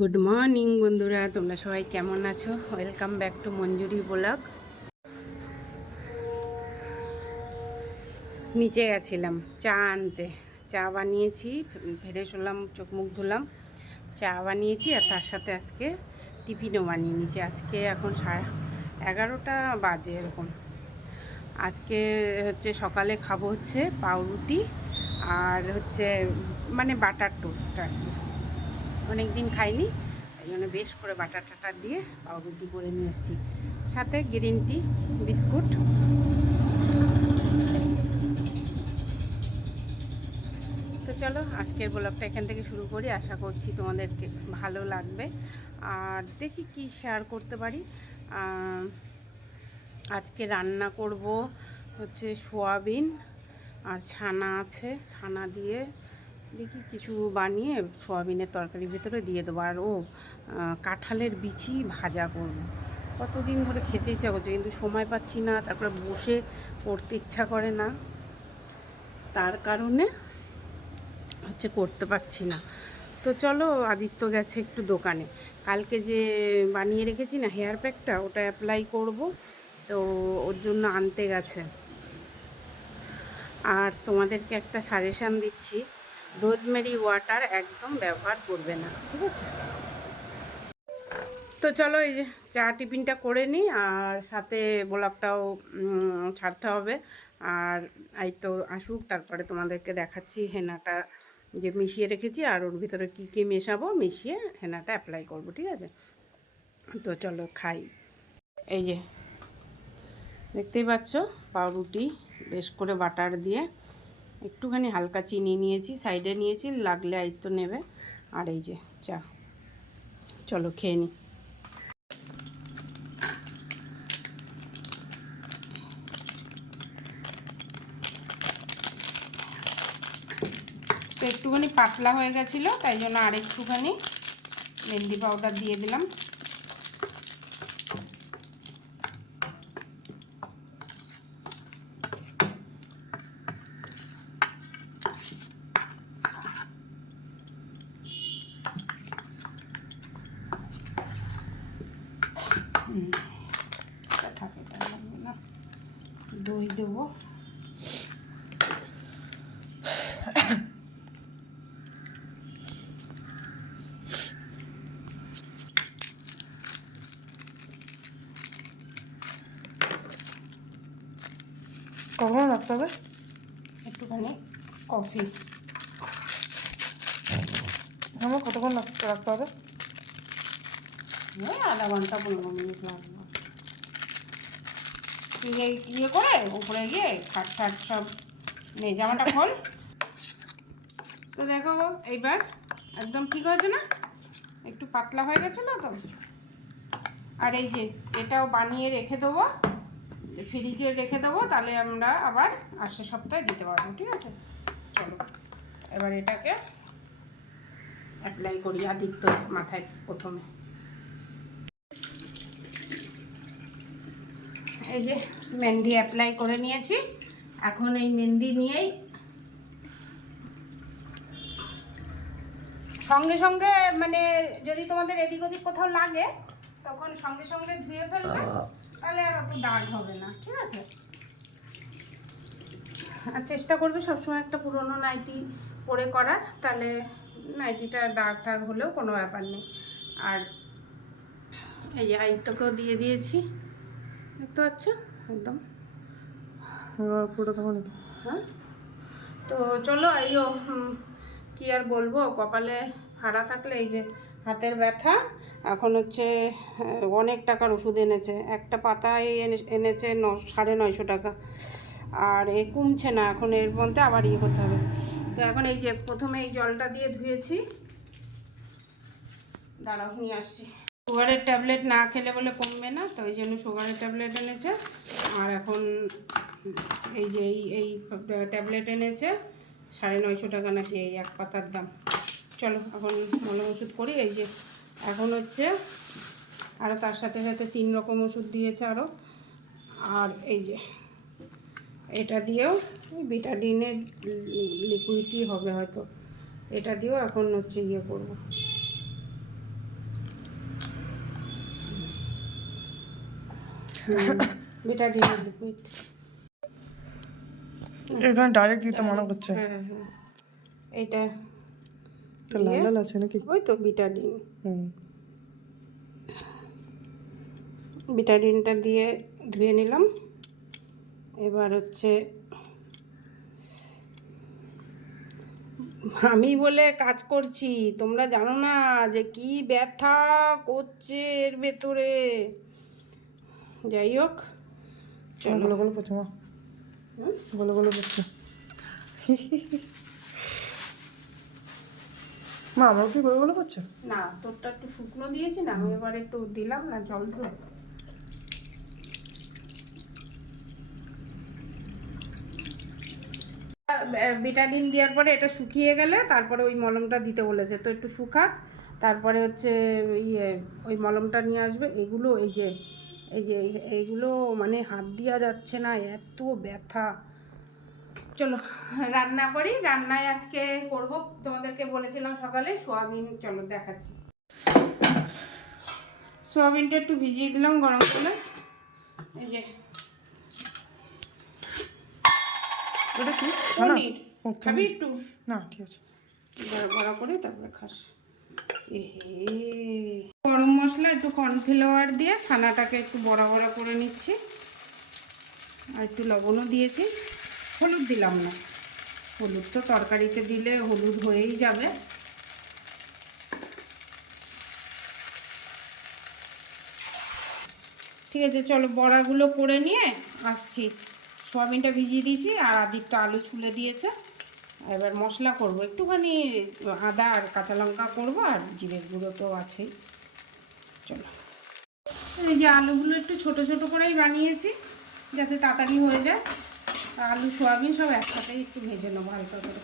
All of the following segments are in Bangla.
গুড মর্নিং বন্ধুরা, তোমরা সবাই কেমন আছো? Welcome back to Manjuri blog. নিচে গেছিলাম, চা আনতে। চা বানিয়েছি ফেরে শুনলাম চোখ মুখ ধুলাম। চা বানিয়েছি আর তার সাথে আজকে টিফিনও বানিয়ে নিয়েছি। আজকে এখন সাড়ে এগারোটা বাজে এরকম। আজকে হচ্ছে সকালে খাব হচ্ছে পাউরুটি আর হচ্ছে মানে বাটার টোস্ট আর কি। অনেক দিন খাইনি, এই জন্য বেশ করে বাটার টাটার দিয়ে পাউরুটি করে নিয়ে এসেছি। সাথে গ্রিন টি, বিস্কুট। তো চলো, আজকের ব্লগটা এখান থেকে শুরু করি। আশা করছি তোমাদেরকে ভালো লাগবে। আর দেখি কি শেয়ার করতে পারি। আজকে রান্না করব হচ্ছে সোয়াবিন আর ছানা আছে। ছানা দিয়ে দেখি কিছু বানিয়ে সোয়াবিনের তরকারির ভিতরে দিয়ে দেবো। আর ও কাঁঠালের বিচি ভাজা করব। কতদিন ধরে খেতে ইচ্ছা করছে, কিন্তু সময় পাচ্ছি না, তারপরে বসে করতে ইচ্ছা করে না। তার কারণে হচ্ছে করতে পারছি না। তো চলো, আদিত্য গেছে একটু দোকানে। কালকে যে বানিয়ে রেখেছি না হেয়ার প্যাকটা, ওটা অ্যাপ্লাই করব। তো ওর জন্য আনতে গেছে। আর তোমাদেরকে একটা সাজেশান দিচ্ছি। রোজমেরি ওয়াটার একদম ব্যবহার করবে না, ঠিক আছে? তো চলো এই যে চা টিফিনটা করে নিই, আর সাথে ব্লগটাও ছাড়তে হবে। আর এই তো আসুক, তারপরে তোমাদেরকে দেখাচ্ছি হেনাটা যে মিশিয়ে রেখেছি, আর ওর ভিতরে কী কী মেশাবো, মিশিয়ে হেনাটা অ্যাপ্লাই করব, ঠিক আছে? তো চলো খাই। এই যে, দেখতেই পাচ্ছ, পাউরুটি, বেশ করে বাটার দিয়ে একটুখানি হালকা চিনি নিয়েছি, সাইডে নিয়েছি, লাগলে এই তো নেবে। আর এই যে, চা। চলো খেয়ে নিই তো একটুখানি পাতলা হয়ে গেছিল, তাই জন্য আর একটুখানি মেহেন্দি পাউডার দিয়ে দিলাম এটা থাকে এটা লাগবে না দই দেবো কখন রাখতে হবে একটুখানি কফি। আমার কতক্ষণ রাখতে হবে? আধা ঘণ্টা পনেরো মিনিট লাগবে। ইয়ে ইয়ে করে উপরে গিয়ে খাট খাট সব নেই জামাটা খোল। তো দেখো এইবার একদম ঠিক হয়েছে না? একটু পাতলা হয়ে গেছিল তো? আর এই যে এটাও বানিয়ে রেখে দেবো। ফ্রিজে রেখে দেবো, তাহলে আমরা আবার আসছে সপ্তাহে দিতে পারব, ঠিক আছে? চলো, এবার এটাকে অ্যাপ্লাই করি আদিত্য মাথায় প্রথমে। এই যে মেহেন্দি অ্যাপ্লাই করে নিয়েছি, এখন এই মেহেন্দি নিয়েই সঙ্গে সঙ্গে মানে যদি তোমাদের এদিক ওদিক কোথাও লাগে, তখন সঙ্গে সঙ্গে ধুয়ে ফেলবে। তাহলে আর অত দাগ হবে না ঠিক আছে? আর চেষ্টা করবে সবসময় একটা পুরনো নাইটি পরে করার তাহলে নাইটিটা দাগ টাগ হলেও কোনো ব্যাপার নেই। আর এই যে আইত্যকেও দিয়ে দিয়েছি দেখতে পাচ্ছ? একদম। পুরো তখন হ্যাঁ? তো চলো এইও কি আর বলব কপালে হারা থাকলে এই যে হাতের ব্যথা এখন হচ্ছে অনেক টাকার ওষুধ এনেছে। একটা পাতায় এনে- এনেছে ন, সাড়ে নয়শো টাকা। আর এ কমছে না, এখন এর মধ্যে আবার ইয়ে করতে হবে। তো এখন এই যে প্রথমে এই জলটা দিয়ে ধুয়েছি। দাঁড়াও, নিয়ে আসছি। সুগারের ট্যাবলেট না খেলে বলে কমবে না, তো ওই জন্য সুগারের ট্যাবলেট এনেছে। আর এখন এই যে এই এই ট্যাবলেট এনেছে, সাড়ে নয়শো টাকা নাকি এই এক পাতার দাম। চলো, এখন মলম ওষুধ করি, এই যে এখন হচ্ছে আরও তার সাথে সাথে তিন রকম ওষুধ দিয়েছে আরও আর এই যে এটা দিয়েও ভিটাডিনের লিকুইডই হবে হয়তো। এটা দিয়েও এখন হচ্ছে ইয়ে করব। করছে। হ্যাঁ।, হ্যাঁ, হ্যাঁ। এটা এটা লাল লাল আছে নাকি? ওই তো বিটাডিন। হুম। বিটাডিনটা দিয়ে ধুয়ে নিলাম। এবার হচ্ছে আমি বলে কাজ করছি তোমরা জানো না যে কি ব্যথা করছে এর ভেতরে। যাই হোক চলো। গলো গলো করছে মা। হুম? গলো গলো করছে। মা, আমার কি গলো গলো করছে? না, তোরটা একটু শুকনো দিয়েছি না, আমি এবার একটু দিলাম না জল দিয়ে বিটাডিন দেওয়ার পরে এটা শুকিয়ে গেলে তারপরে ওই মলমটা দিতে বলেছে, তো একটু শুকাক, তারপরে হচ্ছে ইয়ে ওই মলমটা নিয়ে আসবে। এগুলো এই যে এই যে এই- এইগুলো মানে হাত দেওয়া যাচ্ছে না, এত ব্যথা। চলো রান্না করি। রান্নায় আজকে করব তোমাদেরকে বলেছিলাম সকালে সোয়াবিন চলো দেখাচ্ছি। সোয়াবিনটা একটু ভিজিয়ে দিলাম গরম করে। এই যে। ওটা কি? পনির। খাবি একটু? না ঠিক আছে। বড় করে তারপরে খাস। গরম মশলা একটু কর্নফ্লাওয়ার দিয়ে ছানাটাকে একটু বড় বড় করে নিচ্ছি। আর একটু লবণও দিয়েছি। হলুদ দিলাম না। হলুদ তো তরকারিতে দিলে হলুদ হয়েই যাবে। ঠিক আছে, চলো বড়াগুলো করে নিয়ে আসছি। সোয়াবিনটা ভিজিয়ে দিয়েছি আর আদিক তো আলু ছুলে দিয়েছে। এবার মশলা করব। একটুখানি আদা আর কাঁচা লঙ্কা করব আর জিরের গুঁড়ো তো আছেই। চলো। এই যে আলুগুলো একটু ছোট ছোট করেই বানিয়েছি, যাতে তাড়াতাড়ি হয়ে যায়। আলু, সোয়াবিন সব একসাথেই একটু ভেজে নেব হালকা করে।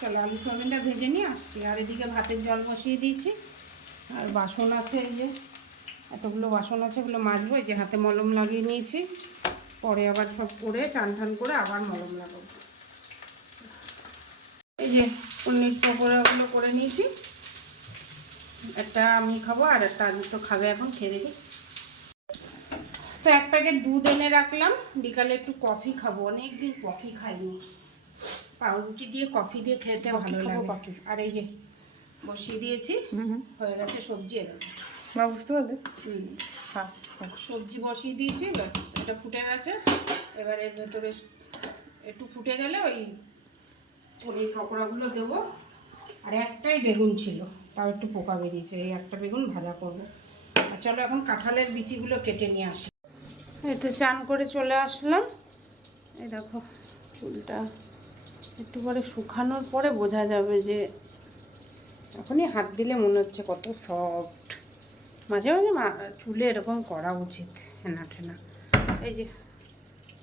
চলো, আলু, সোয়াবিনটা ভেজে নিয়ে আসছি। আর এদিকে ভাতের জল বসিয়ে দিয়েছি। আর বাসন আছে এই যে, এতগুলো বাসন আছে ওগুলো মাজবো। এই যে হাতে মলম লাগিয়ে নিয়েছি। পরে আবার সব করে টান টান করে আবার মলম লাগাবো। এই যে পনির পকোড়াগুলো করে নিয়েছি। একটা আমি খাব আর একটা আমি তো খাবে এখন, খেয়ে দেখি। তো এক প্যাকেট দুধ এনে রাখলাম। বিকালে একটু কফি খাব। অনেক দিন কফি খাইনি। পাউরুটি দিয়ে কফি দিয়ে খেতে ভালো লাগে। কফি। আর এই যে বসিয়ে দিয়েছি হয়ে গেছে সবজি এনে। মা বুঝতে পারলে? হ্যাঁ সবজি বসিয়ে দিয়েছি ব্যাস এটা ফুটে গেছে। এবার এর ভেতরে একটু ফুটে গেলে ওই পনির পকোড়াগুলো দেবো। আর একটাই বেগুন ছিল তাও একটু পোকা বেরিয়েছে। এই একটা বেগুন ভাজা করব। আর চলো এখন কাঁঠালের বিচিগুলো কেটে নিয়ে আসি। তো চান করে চলে আসলাম। এই দেখো চুলটা একটু পরে শুকানোর পরে বোঝা যাবে যে এখনই হাত দিলে মনে হচ্ছে কত সফট মাঝে মাঝে চুলে এরকম করা উচিত হেনা ঠেনা। এই যে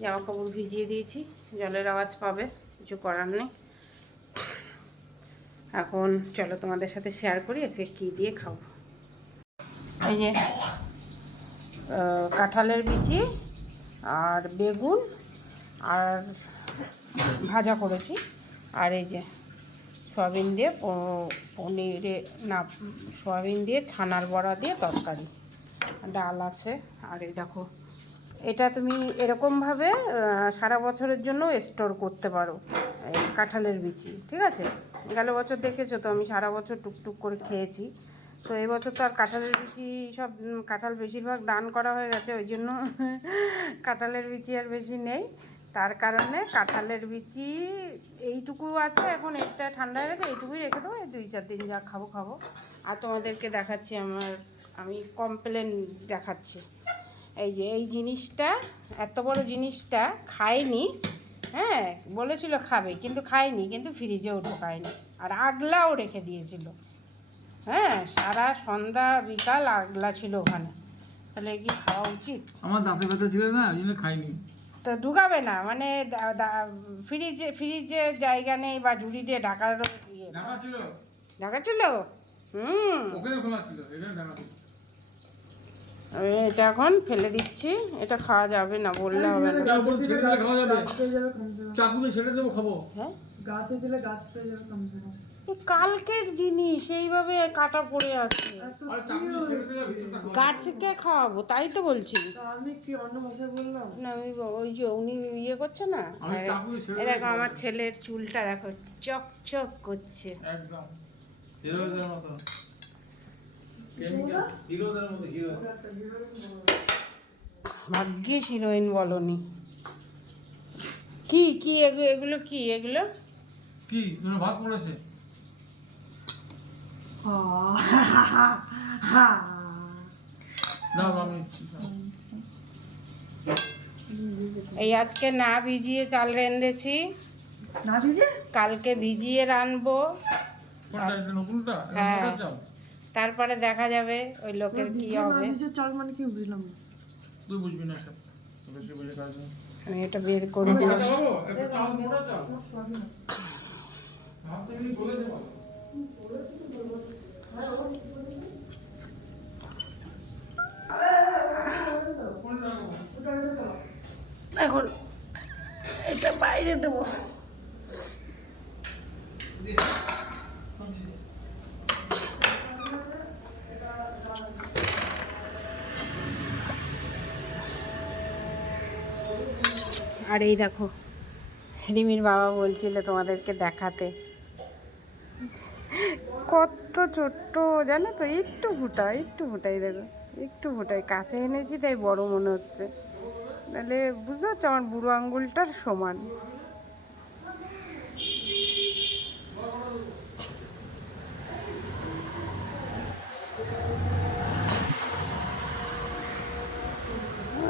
জামা কাপড় ভিজিয়ে দিয়েছি, জলের আওয়াজ পাবে, কিছু করার নেই। এখন চলো তোমাদের সাথে শেয়ার করি, আজকে কী দিয়ে খাব। এই যে কাঁঠালের বিচি আর বেগুন আর ভাজা করেছি। আর এই যে সয়াবিন দিয়ে পনিরে, না, সয়াবিন দিয়ে ছানার বড়া দিয়ে তরকারি। ডাল আছে। আর এই দেখো, এটা তুমি এরকমভাবে সারা বছরের জন্য স্টোর করতে পারো কাঁঠালের বিচি, ঠিক আছে? গেল বছর দেখেছ তো আমি সারা বছর টুকটুক করে খেয়েছি। তো এবছর তো আর কাঁঠালের বিচি সব কাঁঠাল বেশিরভাগ দান করা হয়ে গেছে, ওই জন্য কাঁঠালের বিচি আর বেশি নেই। তার কারণে কাঁঠালের বিচি এইটুকু আছে, এখন এটা ঠান্ডা হয়ে গেছে, এইটুকুই রেখে দেবো, এই দুই চার দিন যা খাব খাব। আর তোমাদেরকে দেখাচ্ছি আমার, আমি কমপ্লেন দেখাচ্ছি। এই যে, এই জিনিসটা, এত বড় জিনিসটা খায়নি হ্যাঁ বলেছিল খাবে, কিন্তু খায়নি কিন্তু ফ্রিজেও ঢোকায়নি আর আগলাও রেখে দিয়েছিল। হ্যাঁ সারা সন্ধ্যা বিকাল আগলা ছিল ওখানে। তাহলে কি খাওয়া উচিত? আমার দাঁতে ব্যথা ছিল না ওই জন্য খাইনি। তো ঢুকাবে না মানে ফ্রিজে ফ্রিজে জায়গা নেই বা ঝুড়ি দিয়ে ঢাকারও ইয়ে ঢাকা ছিল? ঢাকা ছিল? হুম। ওখানে খোলা ছিল এখানে ঢাকা ছিল। আমি এটা এখন ফেলে দিচ্ছি এটা খাওয়া যাবে না বললে হবে না। তার উপরে ছেড়ে দিলে খাওয়া যাবে। দেবো খাব। হ্যাঁ? গাছে দিলে গাছ পেয়ে যাবে কমসে কম। কালকের জিনিস এইভাবে কাটা পড়ে আছে। গাছকে খাওয়াবো তাই তো বলছি। আমি কি অন্য ভাষায় বললাম? না আমি ওই যে উনি ইয়ে করছে না? এ দেখো আমার ছেলের চুলটা দেখো চক চক করছে। একদম। হিরোদের মতো। কেমিক্যাল। হিরোদের মতো হিরো। ভাগ্যিস হিরোইন বলনি। কি কি এগুলো এগুলো কি এগুলো? কি? তোর ভাত পড়েছে দাও আমি নিচ্ছি দাও। এই আজকে না ভিজিয়ে চাল রেঁধেছি। না ভিজে? কালকে ভিজিয়ে রানবো হ্যাঁ। তারপরে দেখা যাবে ওই লোকের কি হবে। চাল মানে কি বুঝলাম তুই বুঝবি না সব। আমি এটা বের করি মোটা এখন এটা বাইরে দেবো। আর এই দেখো রিমির বাবা বলছিল তোমাদেরকে দেখাতে। কত ছোট্ট, জানো তো, একটু ফুটা একটু ফুটাই দেখো, একটু ফুটাই কাছে এনেছি, তাই বড় মনে হচ্ছে। নাহলে বুঝতে পারছ, আমার বুড়ো আঙ্গুলটার সমান।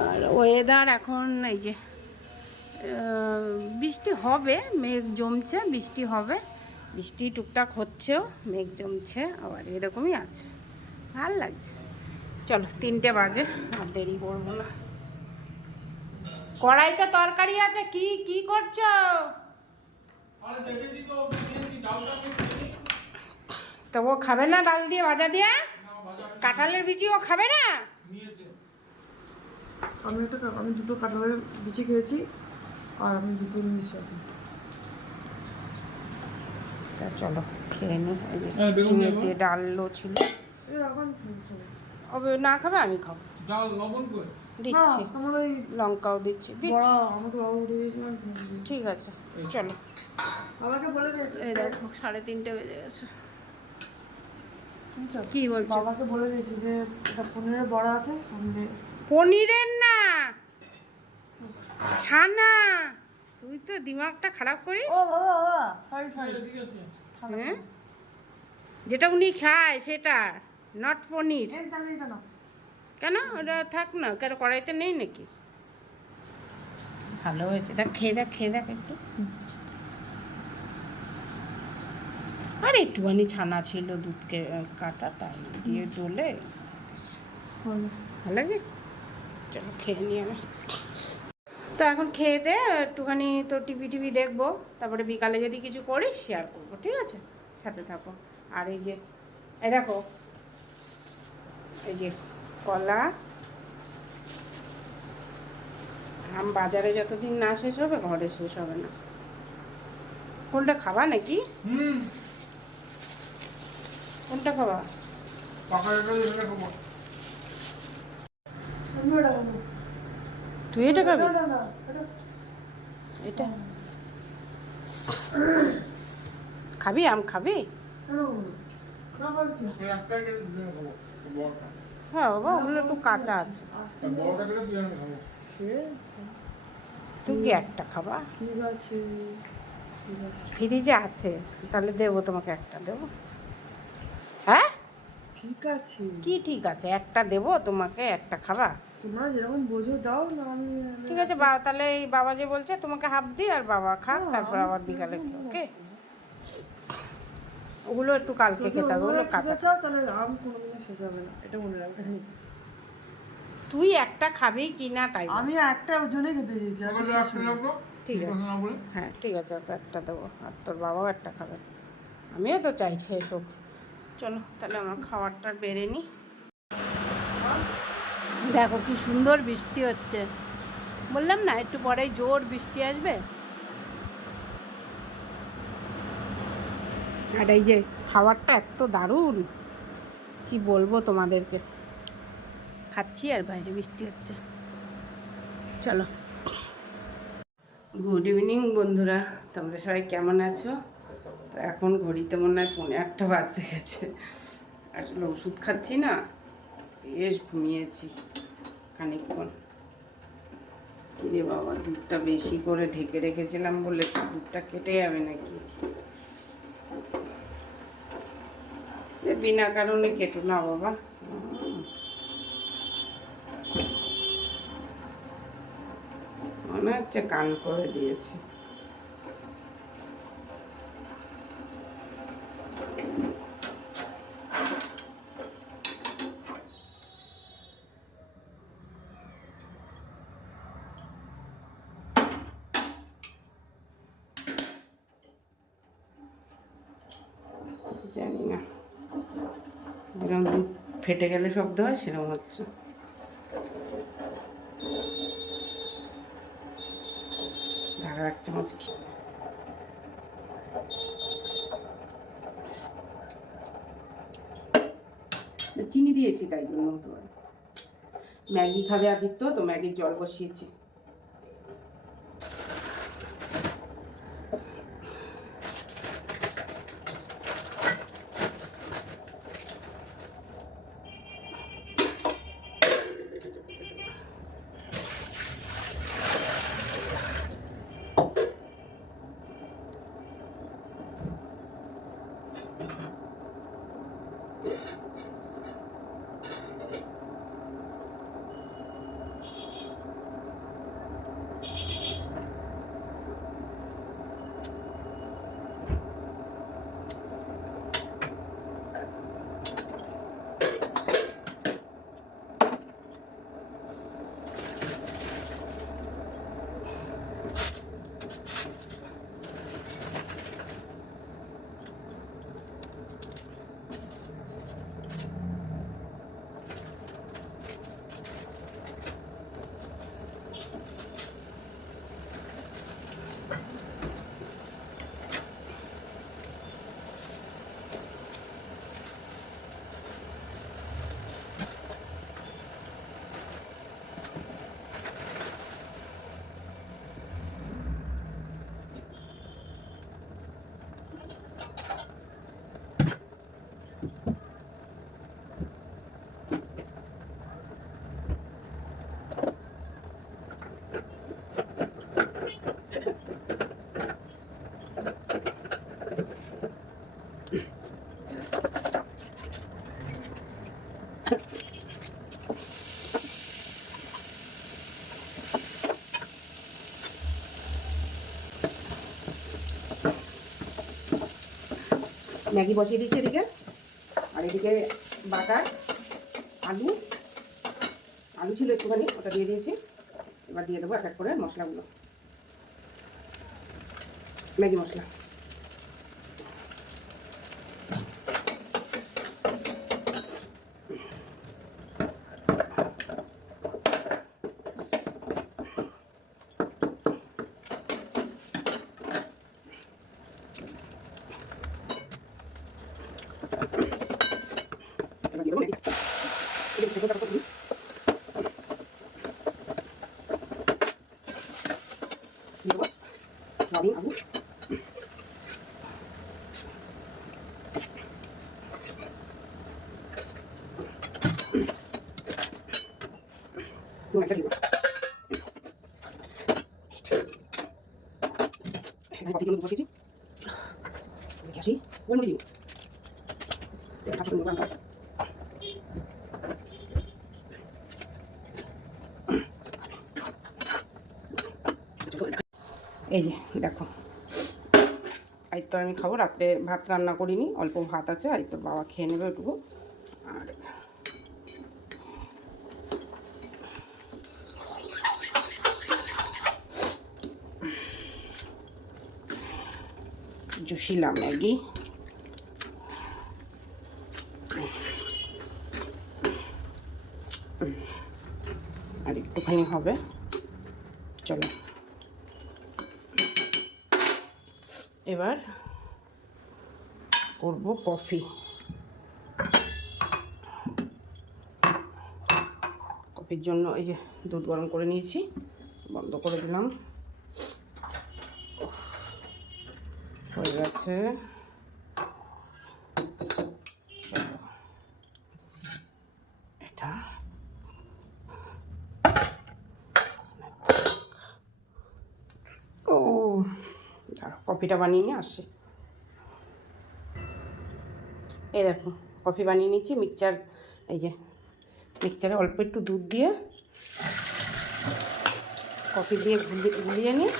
আর ওয়েদার এখন এই যে বৃষ্টি হবে, মেঘ জমছে, বৃষ্টি হবে। বৃষ্টি টুকটাক হচ্ছেও মেঘ জমছে আবার এরকমই আছে। ভালো লাগছে। চলো তিনটে বাজে আর দেরি করব না। কড়াইতে তরকারি আছে কি কি করছ? আরে তো ও খাবে না ডাল দিয়ে ভাজা দিয়ে? কাঁঠালের বিচি ও খাবে না? আমি একটা আমি দুটো কাঁঠালের বিচি খেয়েছি আর আমি দুটো নিয়েছি। তা চলো খেয়ে নি। এই যে হ্যাঁ, চিনি দিয়ে ডালও ছিল। ওবে না খাবে আমি খাব। দিচ্ছি। তোমার ওই লঙ্কাও দিচ্ছি। ঠিক আছে চলো। আমাকে বলে দিয়েছে। এই দেখো সাড়ে তিনটে বেজে গেছে। শুনছো? কি বলছো? বাবাকে বলে দিয়েছি যে এটা পনিরের বড়া আছে পনিরের না ছানা। তুই তো দিমাগটা খারাপ করিস? ও বাবা বাবা সরি সরি হ্যাঁ? যেটা উনি খায় সেটা নট পনির। কেন? ওটা থাক না কেন কড়াইতে নেই নাকি? ভালো হয়েছে। দেখ খেয়ে দেখ খেয়ে দেখ একটু। আর একটুখানি ছানা ছিল দুধকে কাটা তাই দিয়ে ডলে ভালো। লাগে? চলো খেয়ে নিই আমি তো এখন খেয়ে দে একটুখানি তো টিভি টিভি দেখব তারপরে বিকালে যদি কিছু করি শেয়ার করব ঠিক আছে? সাথে থাকো। আর এই যে এই দেখো এই যে কলা আম বাজারে যতদিন না শেষ হবে ঘরে শেষ হবে না। কোনটা খাবা নাকি? হুম। কোনটা খাবা পাকা একটা দিয়ে খাব আমি ওটা খাব। তুই এটা খাবি? এটা- খাবি আম খাবি? হ্যাঁ বাবা ওগুলো একটু কাঁচা আছে। তুই কি একটা খাবা। ঠিক আছে। ফ্রিজে আছে তাহলে দেবো তোমাকে একটা দেবো? হ্যাঁ? ঠিক আছে। কি ঠিক আছে? একটা দেবো তোমাকে একটা খাবা? তোমরা যেরকম বোঝো দাও না আমি ঠিক আছে বাবা তাহলে এই বাবা যে বলছে তোমাকে হাফ দিই আর বাবা খাক হ্যাঁ, তারপর আবার বিকালে ওকে? ওগুলো একটু কালকে খেতে হবে ওগুলো কাঁচা। তাহলে আম কোনোদিনও শেষ হবে না। এটা মনে রাখবে তুই একটা খাবি কি না তাই। আমি একটা জন্যই খেতে। লাগল ঠিক আছে। হ্যাঁ ঠিক আছে ওকে একটা দেবো। আর তোর বাবাও একটা খাবে। আমিও তো চাইছি এসব চলো তাহলে আমার খাবারটা বেড়ে নি। দেখো কি সুন্দর বৃষ্টি হচ্ছে। বললাম না একটু পরেই জোর বৃষ্টি আসবে। আর এই যে খাবারটা এত দারুণ কি বলব তোমাদেরকে? খাচ্ছি আর বাইরে বৃষ্টি হচ্ছে। চলো। গুড ইভিনিং বন্ধুরা। তোমরা সবাই কেমন আছো? তো এখন ঘড়িতে মনে হয় পৌনে একটা বাজতে গেছে। আসলে ওষুধ খাচ্ছি না বেশ ঘুমিয়েছি খানিকক্ষণ। রে বাবা, দুধটা বেশি করে ঢেকে রেখেছিলাম বলে দুধটা কেটে যাবে নাকি? সে বিনা কারণে কেটো না বাবা। মনে হচ্ছে কান করে দিয়েছি। ফেটে গেলে শব্দ হয়, সেরকম হচ্ছে। চিনি দিয়েছি তাই জন্য। ম্যাগি খাবে আদিত্য, তো ম্যাগির জল বসিয়েছি। ম্যাগি বসিয়ে দিচ্ছি এদিকে। আর এদিকে বাটার, আলু আলু ছিল একটুখানি, ওটা দিয়ে দিয়েছি। এবার দিয়ে দেবো এক এক করে মশলাগুলো। ম্যাগি মশলা। এবার দিয়ে দেবো ম্যাগি এদিকে থেকে তারপর দিই। দিয়ে দেবো সয়াবিন আলু নুন একটা দিব এখানে বাটির মধ্যে বসিয়েছি দেখে আসি গোলমরিচ দিব পাঁচশো গ্রাম দাও। এই যে, দেখো। আজ তো আমি খাব, রাত্রে ভাত রান্না করিনি, অল্প ভাত আছে আজ তো বাবা খেয়ে নেবে ওটুকু। আর জুসিলা ম্যাগি। আর একটুখানি হবে। চলো। এবার করব কফি। কফির জন্য এই যে দুধ গরম করে নিয়েছি, বন্ধ করে দিলাম। হয়ে গেছে চলো। এটা ও দাঁড়াও, কফিটা বানিয়ে নিয়ে আসি। এই দেখো কফি বানিয়ে নিয়েছি মিক্সচার এই যে মিক্সচারে অল্প একটু দুধ দিয়ে কফি দিয়ে গুলিয়ে গুলিয়ে নিয়ে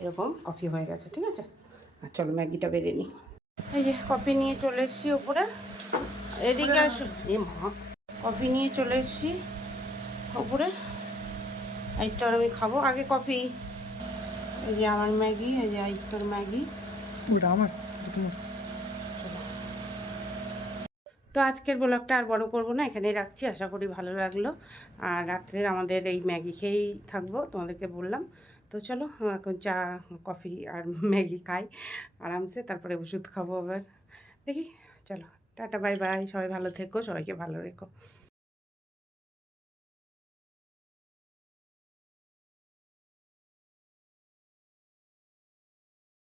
এরকম কফি হয়ে গেছে ঠিক আছে? আর চলো ম্যাগিটা বেড়ে নিই। এই যে কফি নিয়ে চলে এসেছি ওপরে। এদিকে আসুন। এ মা কফি নিয়ে চলে এসেছি ওপরে। তো আর আমি খাব। আগে কফি এই যে আমার ম্যাগি এই যে এই তোর ম্যাগি। ওটা আমার তো আজকের ব্লগটা আর বড় করব না এখানেই রাখছি। আশা করি ভালো লাগল। আর রাত্রের আমাদের এই ম্যাগি খেয়েই থাকব তোমাদেরকে বললাম। তো চলো এখন চা কফি আর ম্যাগি খাই। আরামসে তারপরে ওষুধ খাব আবার। দেখি চলো টাটা বাই বাই। সবাই ভালো থেকো সবাইকে ভালো রেখো।